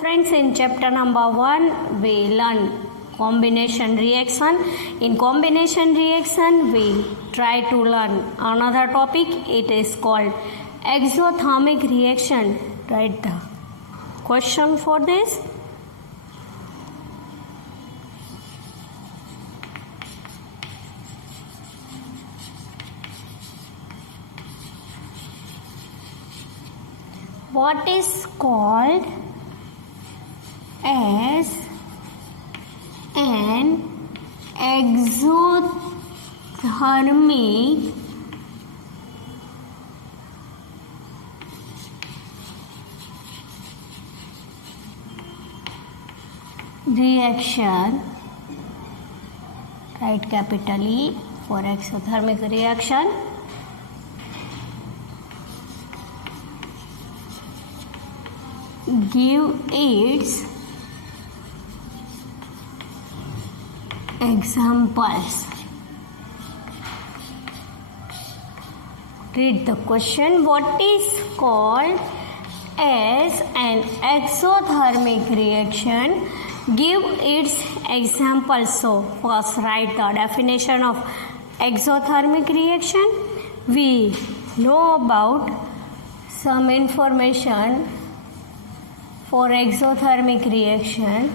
Friends, in chapter number 1, we learn combination reaction. In combination reaction, we try to learn another topic. It is called exothermic reaction. Write the question for this. What is called as an exothermic reaction? Write capital E for exothermic reaction. Give its examples. Read the question. What is called as an exothermic reaction? Give its examples. So, first write the definition of exothermic reaction. We know about some information for exothermic reaction.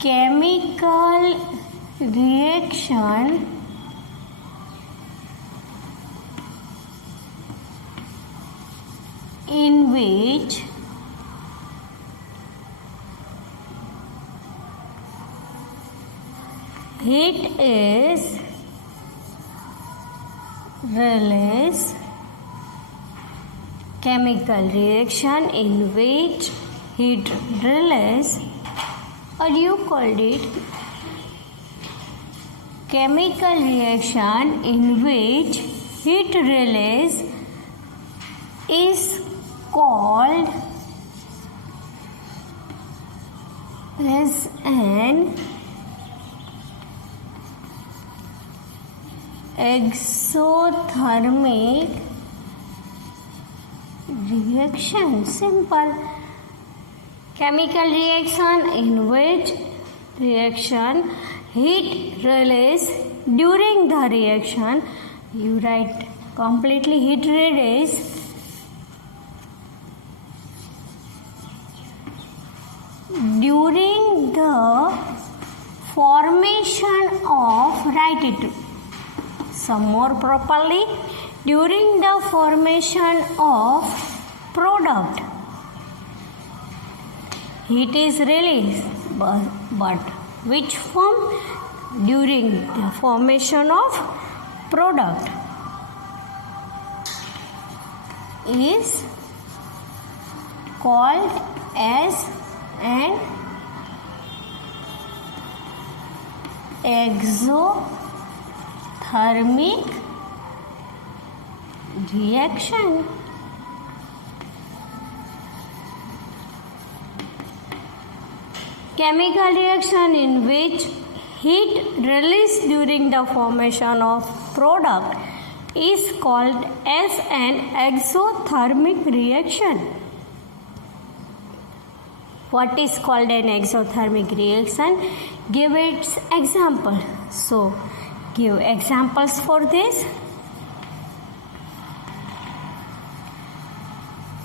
Chemical reaction in which heat is released. Chemical reaction in which heat release, or you called it chemical reaction in which heat release is called as an exothermic reaction. Simple. Chemical reaction in which reaction heat release during the reaction. You write completely heat release during the formation of, write it some more properly, during the formation of product. Heat is released, but which form? During the formation of product is called as an exothermic reaction. Chemical reaction in which heat released during the formation of product is called as an exothermic reaction. What is called an exothermic reaction? Give its example. So, give examples for this.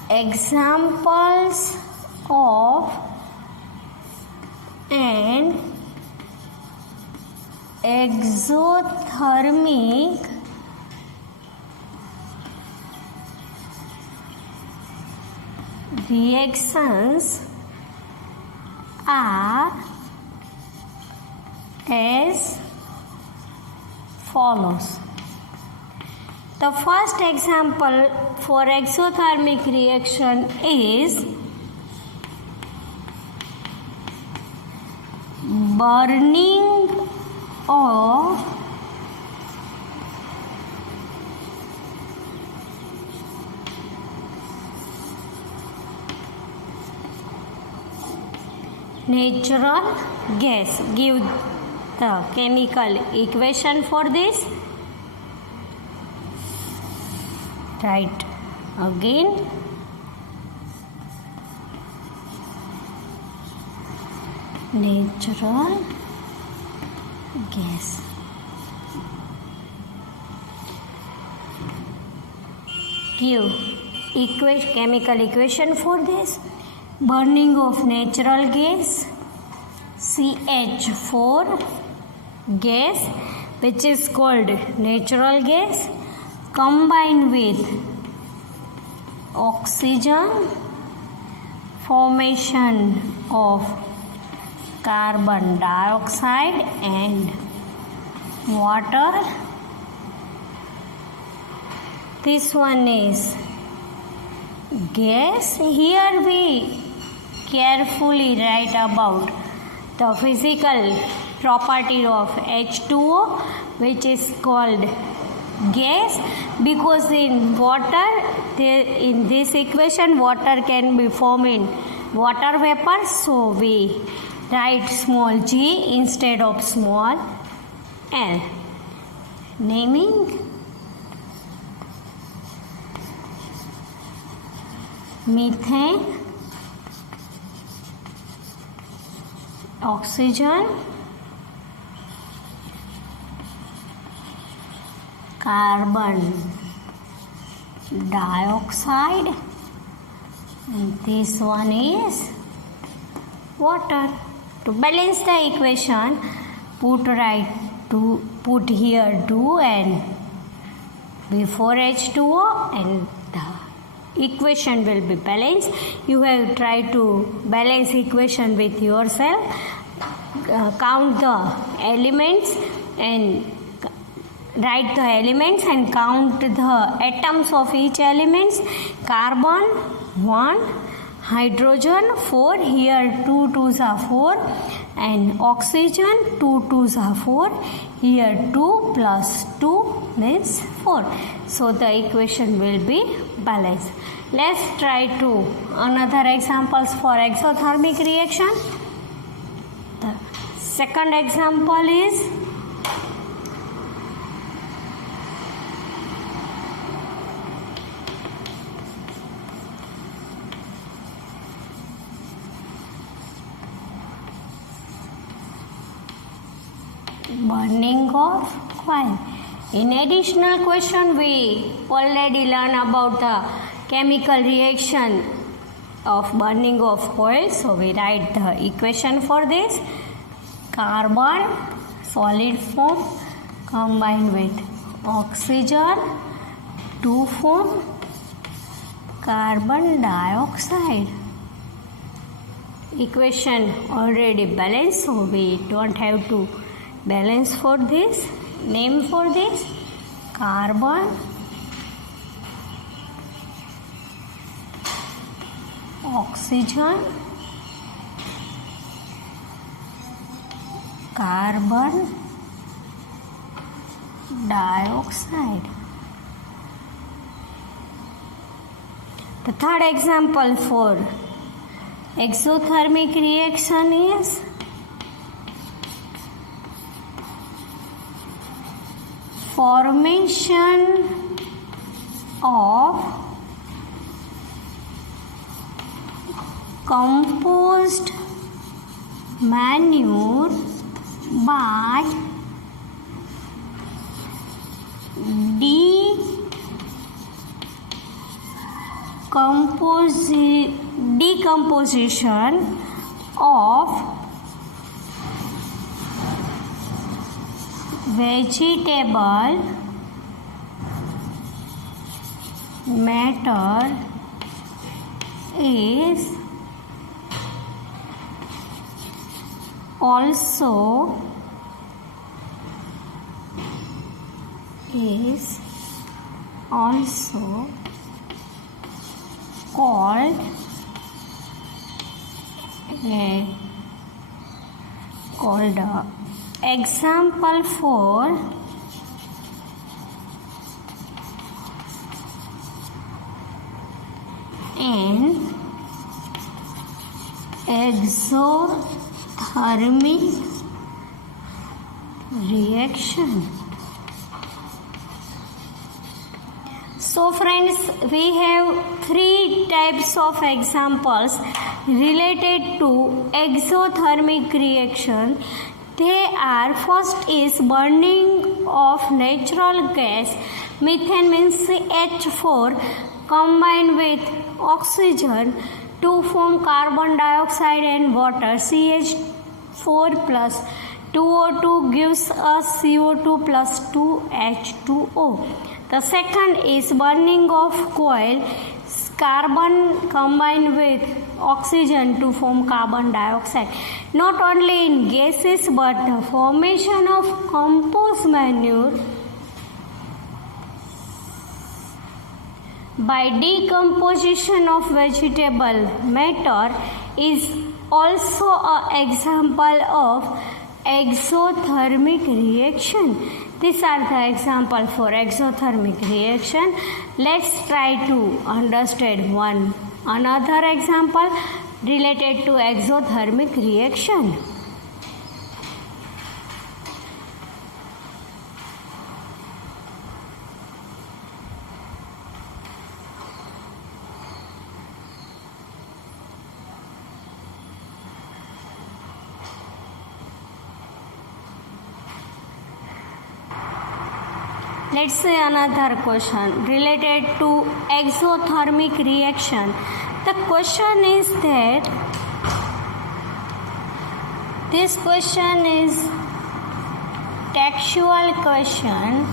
Examples of an exothermic reactions are as follows. The first example for exothermic reaction is burning of natural gas. Give the chemical equation for this. Write Again, natural gas. Give chemical equation for this. Burning of natural gas, CH4 gas, which is called natural gas, combined with oxygen, formation of carbon dioxide and water. This one is gas. Here we carefully write about the physical property of H2O, which is called gas, because in water, in this equation, water can be formed in water vapor, so we write small g instead of small l. Naming: methane, oxygen, carbon dioxide, and this one is water. To balance the equation, put here 2 and before H2O, and the equation will be balanced. You have tried to balance equation with yourself. Count the elements and write the elements and count the atoms of each elements. Carbon 1, hydrogen 4, here 2 2s are 4, and oxygen 2 2s are 4, here 2 plus 2 means 4. So the equation will be balanced. Let's try to another examples for exothermic reaction. The second example is burning of coal. In additional question, we already learned about the chemical reaction of burning of coal. So we write the equation for this. Carbon, solid form, combined with oxygen, 2 form, carbon dioxide. Equation already balanced, so we don't have to balance for this. Name for this: carbon, oxygen, carbon dioxide. The third example for exothermic reaction is formation of compost manure by decomposition of vegetable matter is also called example for an exothermic reaction. So friends, we have three types of examples related to exothermic reaction. They are, first is burning of natural gas, methane means CH4 combined with oxygen to form carbon dioxide and water. CH4 plus 2O2 gives us CO2 plus 2H2O. The second is burning of coal, carbon combined with oxygen to form carbon dioxide. Not only in gases but the formation of compost manure by decomposition of vegetable matter is also an example of exothermic reaction. These are the examples for exothermic reaction. Let's try to understand another example related to exothermic reaction. Let's say another question related to exothermic reaction. The question is that this question is textual question.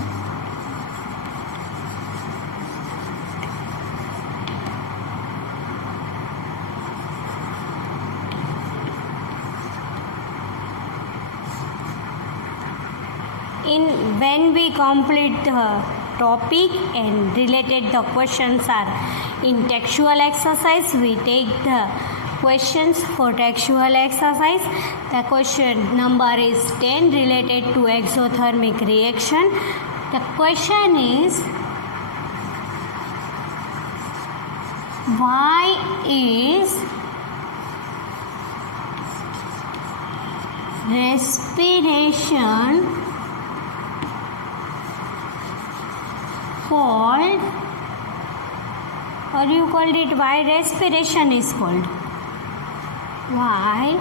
When we complete the topic and related the questions are in textual exercise, we take the questions for textual exercise. The question number is 10 related to exothermic reaction. The question is, why is respiration called, or you called it, why respiration is called? Why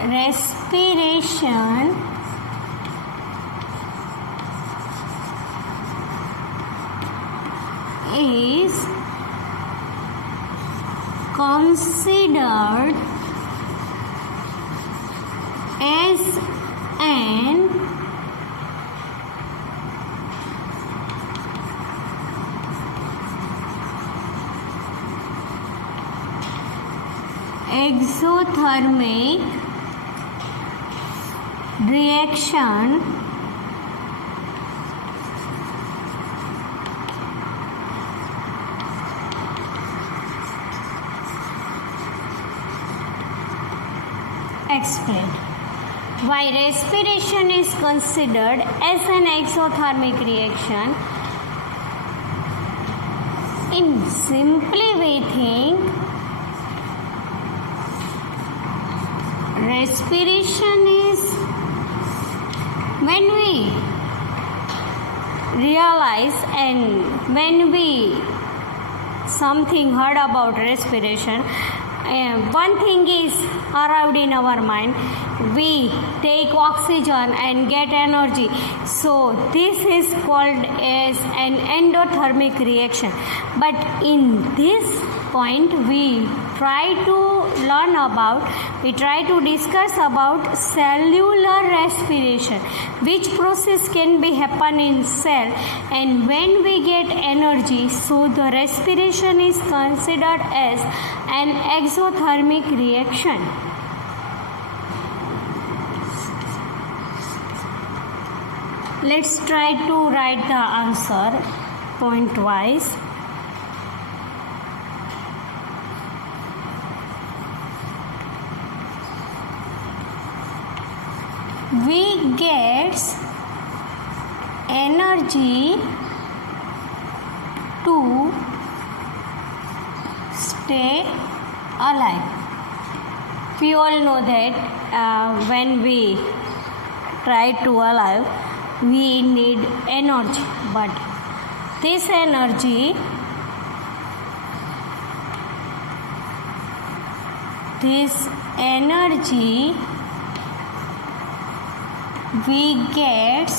respiration is considered as an exothermic reaction explained. Why respiration is considered as an exothermic reaction? In simply we think respiration is when we realize and when we something heard about respiration, one thing is arrived in our mind, we take oxygen and get energy. So this is called as an endothermic reaction. But in this point we try to discuss about cellular respiration, which process can be happen in cell and when we get energy. So the respiration is considered as an exothermic reaction. Let's try to write the answer point wise. We get energy to stay alive. We all know that when we try to alive, we need energy, but this energy we get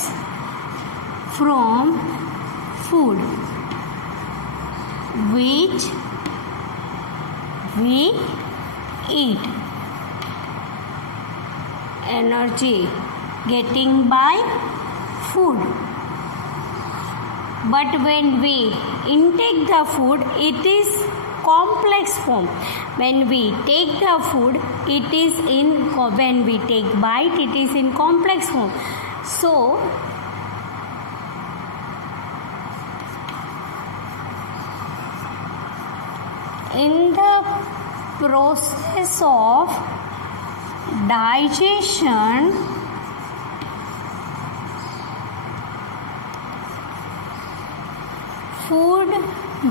from food which we eat. Energy getting by food. But when we intake the food, it is complex form. When we take the food, when we take bite, it is in complex form. So, in the process of digestion, food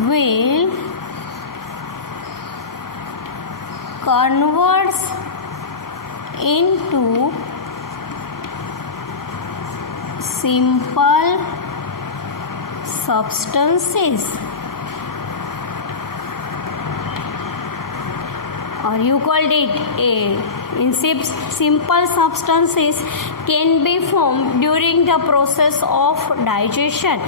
will convert into simple substances, or you called it simple substances can be formed during the process of digestion.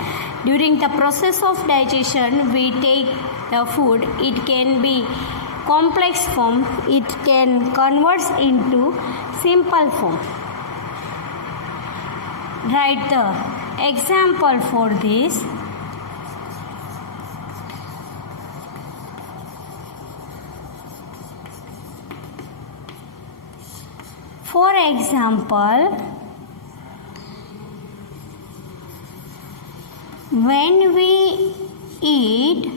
During the process of digestion, we take the food, it can be complex form, it can convert into simple form. Write the example for this. For example, when we eat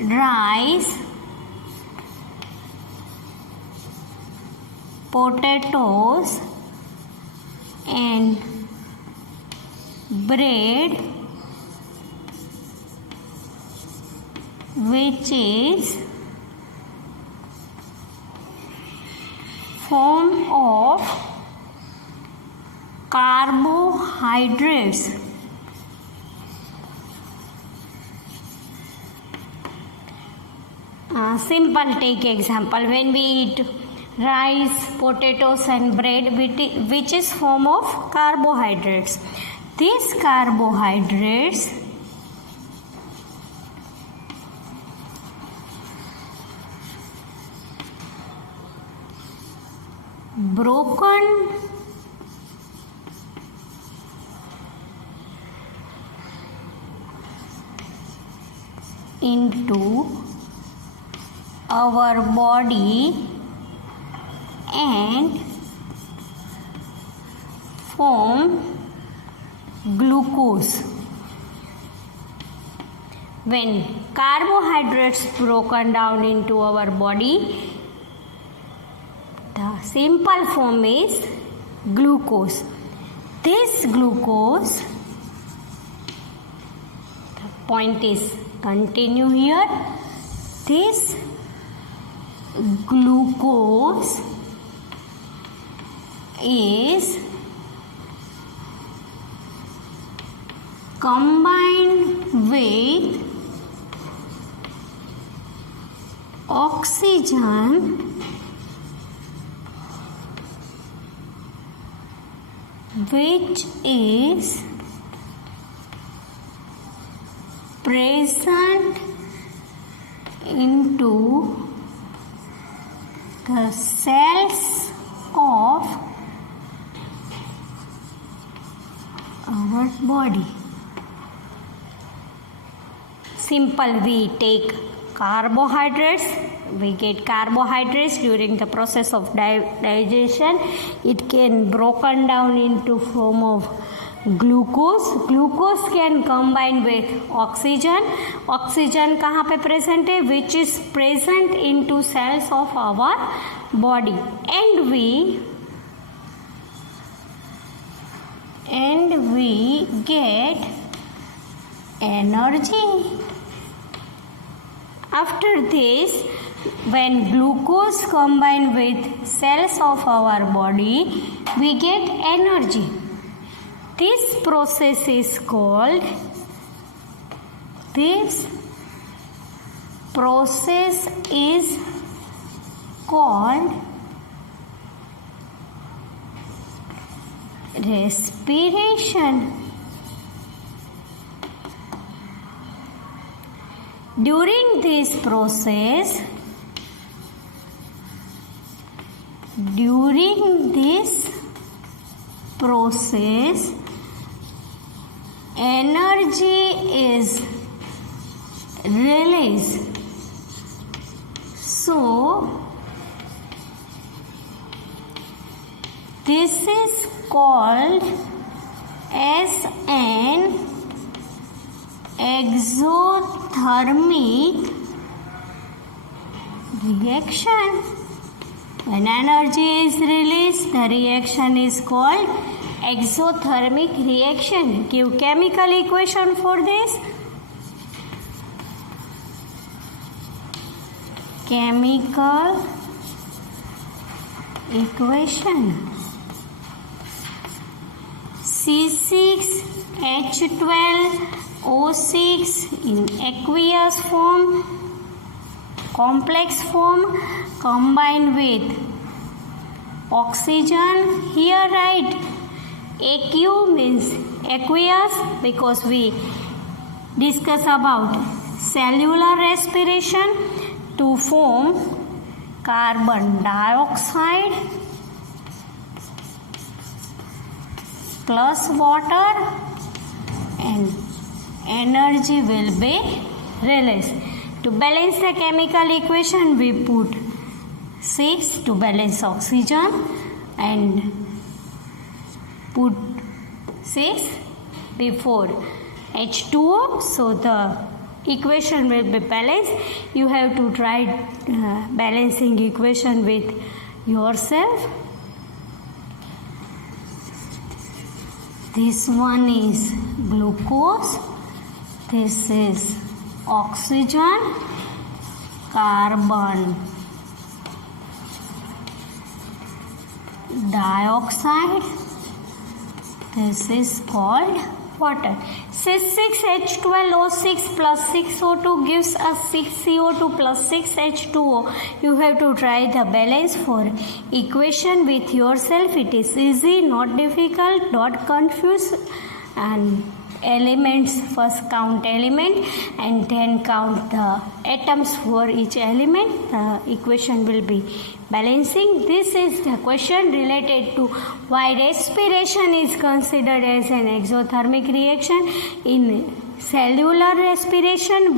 rice, potatoes and bread, which is form of carbohydrates. Simple take example. When we eat rice, potatoes and bread, which is form of carbohydrates. These carbohydrates broken into our body and form glucose. When carbohydrates broken down into our body, the simple form is glucose. This glucose, the point is continue here, this glucose is combined with oxygen which is present into the cells of our body. Simple, we take carbohydrates, we get carbohydrates during the process of digestion. It can broken down into form of glucose. Glucose can combine with oxygen. Oxygen कहाँ पे present है? Which is present into cells of our body, and we get energy. After this, when glucose combine with cells of our body, we get energy. This process is called respiration. During this process, energy is released. So, this is called as an exothermic reaction. When energy is released, the reaction is called exothermic reaction. Give chemical equation for this. Chemical equation: C6H12O6 in aqueous form, complex form, combined with oxygen. Here write AQ means aqueous because we discuss about cellular respiration to form carbon dioxide plus water, and energy will be released. To balance the chemical equation, we put 6 to balance oxygen and put 6 before H2O, so the equation will be balanced. You have to try balancing equation with yourself. This one is glucose, this is oxygen, carbon dioxide, this is called water. C6H12O6 plus 6O2 gives us 6CO2 plus 6H2O. You have to try the balance for equation with yourself. It is easy, not difficult, not confuse. And elements, first count element and then count the atoms for each element. The equation will be balancing. This is the question related to why respiration is considered as an exothermic reaction. In cellular respiration,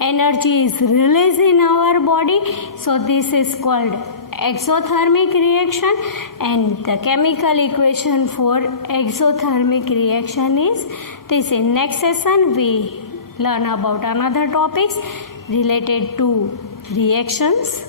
energy is released in our body, so this is called exothermic reaction, and the chemical equation for exothermic reaction is this. In next session we learn about another topics related to reactions.